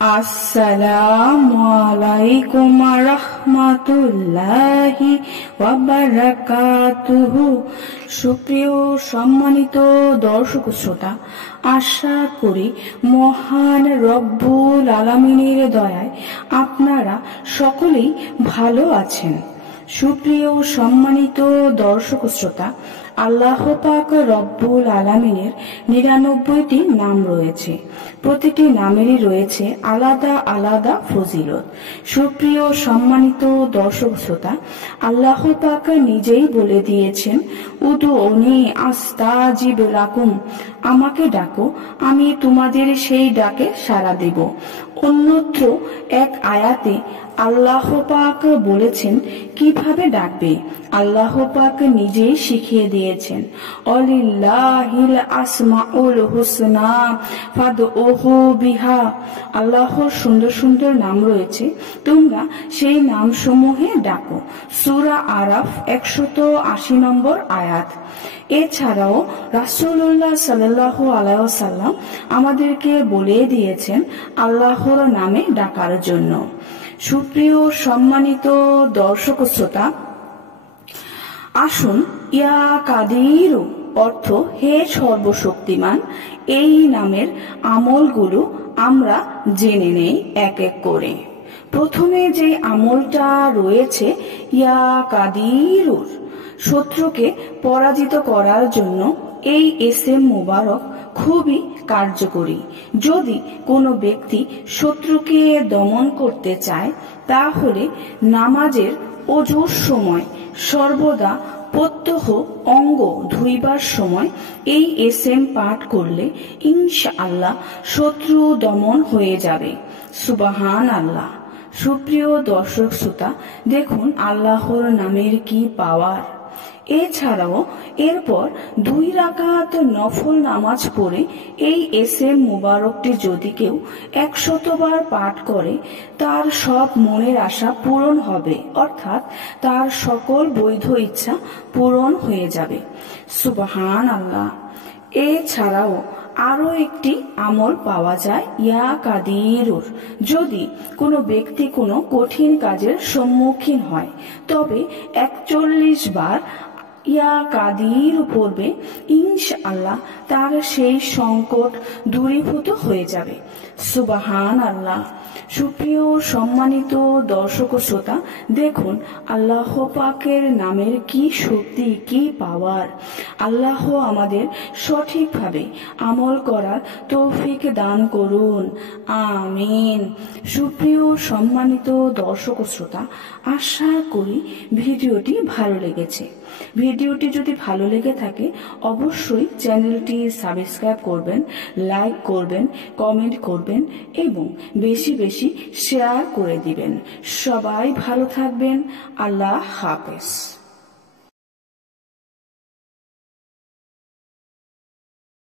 আসসালামু আলাইকুম রাহমাতুল্লাহি ওয়া বারাকাতুহু। সুপ্রিয় সম্মানিত দর্শক শ্রোতা, আশা করি মহান রব্বুল আলামিনের দয়ায় আপনারা সকলেই ভালো আছেন। সুপ্রিয় সম্মানিত দর্শক শ্রোতা, আল্লাহ পাক রব্বুল আলামিনের ৯৯টি নাম রয়েছে। প্রতিটি নামেরই রয়েছে আলাদা আলাদা ফজিলত। সুপ্রিয় সম্মানিত দর্শক শ্রোতা, আল্লাহ পাক নিজেই বলে দিয়েছেন, উদুউনি আস্তাজিব লাকুম, আমাকে ডাকো, আমি তোমাদের সেই ডাকে সাড়া দেব। অন্যত্র এক আয়াতে আল্লাহ পাক বলেছেন কিভাবে ডাকবে। আল্লাহ পাক নিজেই শিখিয়ে দিয়েছেন, অলিল্লাহিল আসমাউল হুসনা ফাদউহু বিহা। আল্লাহর সুন্দর সুন্দর নাম রয়েছে, তোমরা সেই নামসমূহে ডাকো। সূরা আরাফ ১৮০ নম্বর আয়াত। এছাড়াও রাসূলুল্লাহ সাল্লাল্লাহু আলাইহি ওয়াসাল্লাম আমাদেরকে বলে দিয়েছেন আল্লাহর নামে ডাকার জন্য। সুপ্রিয় সম্মানিত দর্শক শ্রোতা, আসুন ইয়া কাদিরু অর্থ হে সর্বশক্তিমান, এই নামের আমলগুলো আমরা জেনে নেই এক এক করে। প্রথমে যে আমলটা রয়েছে ইয়া কাদিরুর, শত্রুকে পরাজিত করার জন্য এই এসএম মোবারক খুবই কার্যকরী। যদি কোনো ব্যক্তি শত্রুকে দমন করতে চায়, তাহলে নামাজের ওযুর সময় সর্বদা প্রত্যহ অঙ্গ ধুইবার সময় এই এসএম পাঠ করলে ইনশাআল্লাহ শত্রু দমন হয়ে যাবে। সুবহান আল্লাহ। সুপ্রিয় দর্শক শ্রোতা, দেখুন আল্লাহর নামের কি পাওয়ার। এছাড়াও এরপর ২ রাকাত নফল নামাজ পড়ে এই এসএম মুবারকটি যদি কেউ ১০০ বার পাঠ করে, তার সব মনের আশা পূরণ হবে, অর্থাৎ তার সকল বৈধ ইচ্ছা পূরণ হয়ে যাবে। সুবহান আল্লাহ। এছাড়াও আরো একটি আমল পাওয়া যায় ইয়া কাদিরুর। যদি কোনো ব্যক্তি কোনো কঠিন কাজের সম্মুখীন হয়, তবে ৪১ বার ইয়া কাদির পড়বে, ইনশাআল্লাহ তার সেই সংকট দূরীভূত হয়ে যাবে। সুবহান আল্লাহ। সুপ্রিয় সম্মানিত দর্শক শ্রোতা, দেখুন আল্লাহ পাকের নামের কি শক্তি, কি পাওয়ার। আল্লাহ আমাদের সঠিকভাবে আমল করার তৌফিক দান করুন, আমিন। সুপ্রিয় সম্মানিত দর্শক শ্রোতা, আশা করি ভিডিওটি ভালো লেগেছে। ভিডিওটি যদি ভালো লেগে থাকে অবশ্যই চ্যানেলটি সাবস্ক্রাইব করবেন, লাইক করবেন, কমেন্ট করবেন এবং বেশি বেশি শেয়ার করে দিবেন। সবাই ভালো থাকবেন। আল্লাহ হাফেজ।